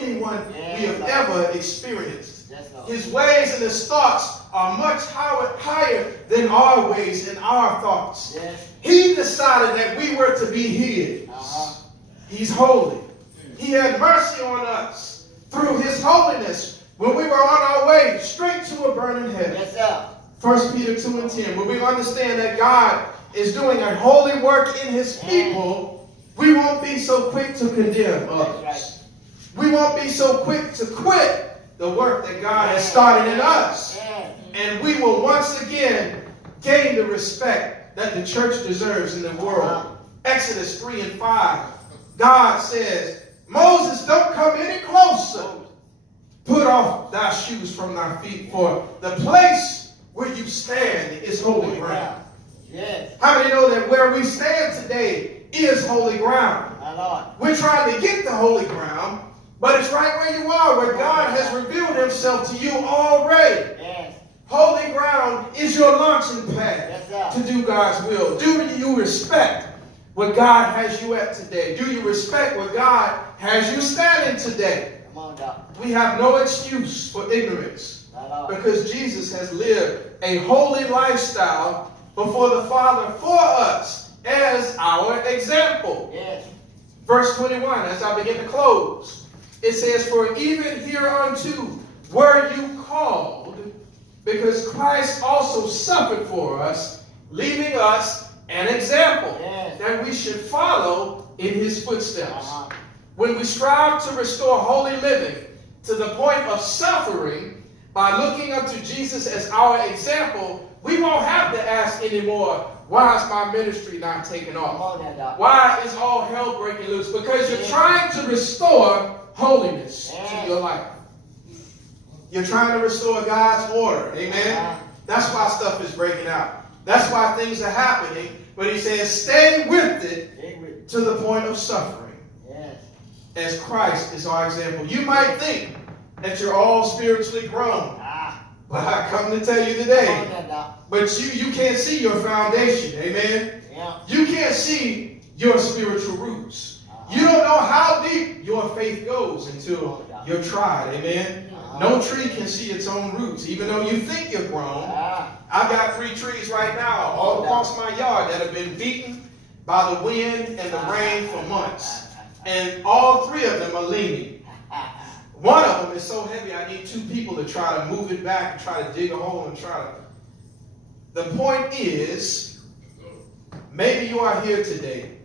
anyone we have ever experienced. His ways and his thoughts are much higher than our ways and our thoughts. He decided that we were to be his. He's holy. He had mercy on us through his holiness when we were on our way straight to a burning hell. 1 Peter 2:10, when we understand that God is doing a holy work in his people, we won't be so quick to condemn others. We won't be so quick to quit the work that God has started in us. And we will once again gain the respect that the church deserves in the world. Exodus 3:5, God says, Moses, don't come any closer. Put off thy shoes from thy feet, for the place where you stand is holy ground. How many know that where we stand today is holy ground? We're trying to get to holy ground, but it's right where you are, where God has revealed himself to you already. Holy ground is your launching pad to do God's will. Do you respect what God has you at today? Do you respect what God has you standing today? We have no excuse for ignorance because Jesus has lived a holy lifestyle before the Father for us as our example. Verse 21, as I begin to close, it says, for even hereunto were you called, because Christ also suffered for us, leaving us an example that we should follow in his footsteps. When we strive to restore holy living to the point of suffering by looking unto Jesus as our example, we won't have to ask anymore, why is my ministry not taking off? Why is all hell breaking loose? Because you're trying to restore holiness to your life. You're trying to restore God's order. Amen? That's why stuff is breaking out. That's why things are happening. But he says, stay with it to the point of suffering. As Christ is our example. You might think that you're all spiritually grown. But I come to tell you today, but you can't see your foundation. Amen? You can't see your spiritual roots. You don't know how deep your faith goes until you're tried. Amen? No tree can see its own roots, even though you think you're grown. I've got 3 trees right now all across my yard that have been beaten by the wind and the rain for months. And all 3 of them are leaning. One of them is so heavy I need 2 people to try to move it back and try to dig a hole and try to... The point is, maybe you are here today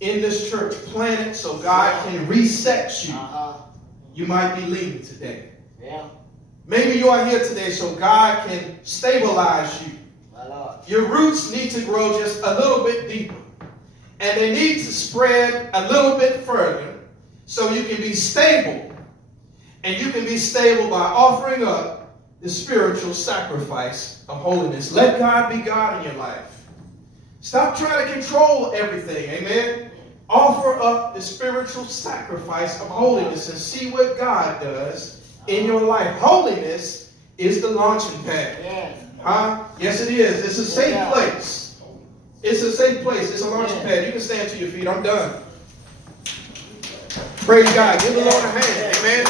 in this church planted so God can reset you. You might be leaning today. Maybe you are here today so God can stabilize you. Your roots need to grow just a little bit deeper. And they need to spread a little bit further so you can be stable. And you can be stable by offering up the spiritual sacrifice of holiness. Let God be God in your life. Stop trying to control everything. Amen? Offer up the spiritual sacrifice of holiness and see what God does in your life. Holiness is the launching pad. Huh? Yes, it is. It's a safe place. It's a safe place. It's a launching pad. You can stand to your feet. I'm done. Praise God. Give the Lord a hand. Amen.